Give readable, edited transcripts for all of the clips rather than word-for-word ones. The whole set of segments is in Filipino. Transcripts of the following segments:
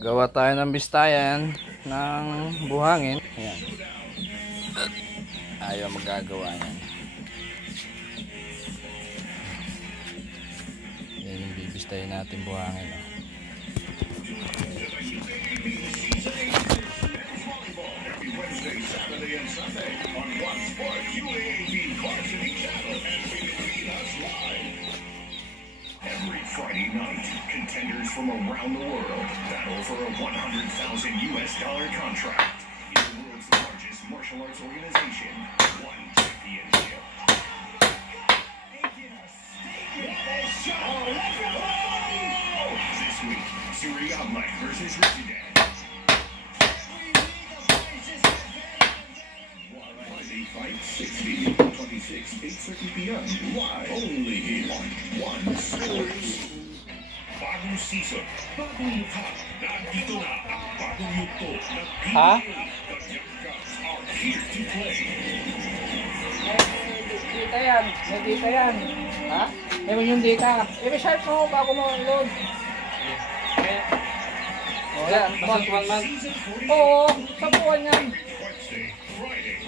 Gawa tayo ng bistayan ng buhangin. Ayan. Ayaw magagawa yan. Yan yung bibistayan natin buhangin. Every Friday night, contenders from around the world battle for a $100,000 contract in the world's largest martial arts organization, One Championship. This week, Suryablai versus Richard. Friday Fight 60, 26, 8:30 p.m. Live only here on One Sports. Bagong season, bagong mukha. Nandito na ang bagong yugto ng PBA. The Young Guns are here to play. Dita yan. May dita yan. Ha? May yung dita. I-research mo bago mo load. O yan. Oo. Sa buwan yan.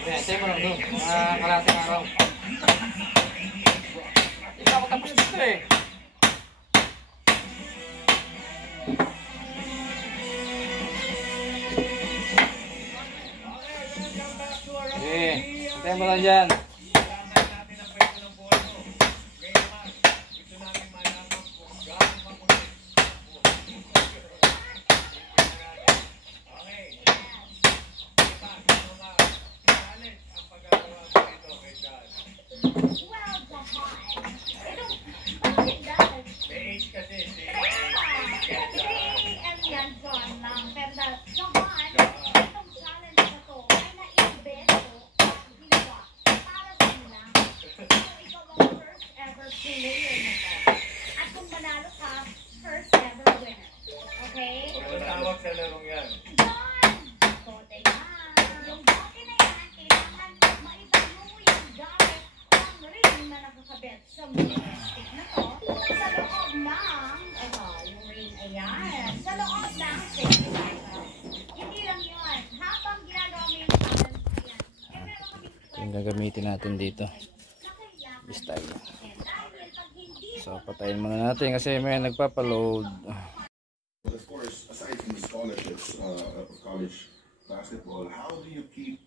Tayo mo lang doon. Kalating araw. Ikaw ko tapos dito eh. Tayo mo lang dyan. Yung gagamitin natin dito. Style. So patayin muna natin kasi may nagpapaload. But of course, aside from the scholarships of college basketball, how do you keep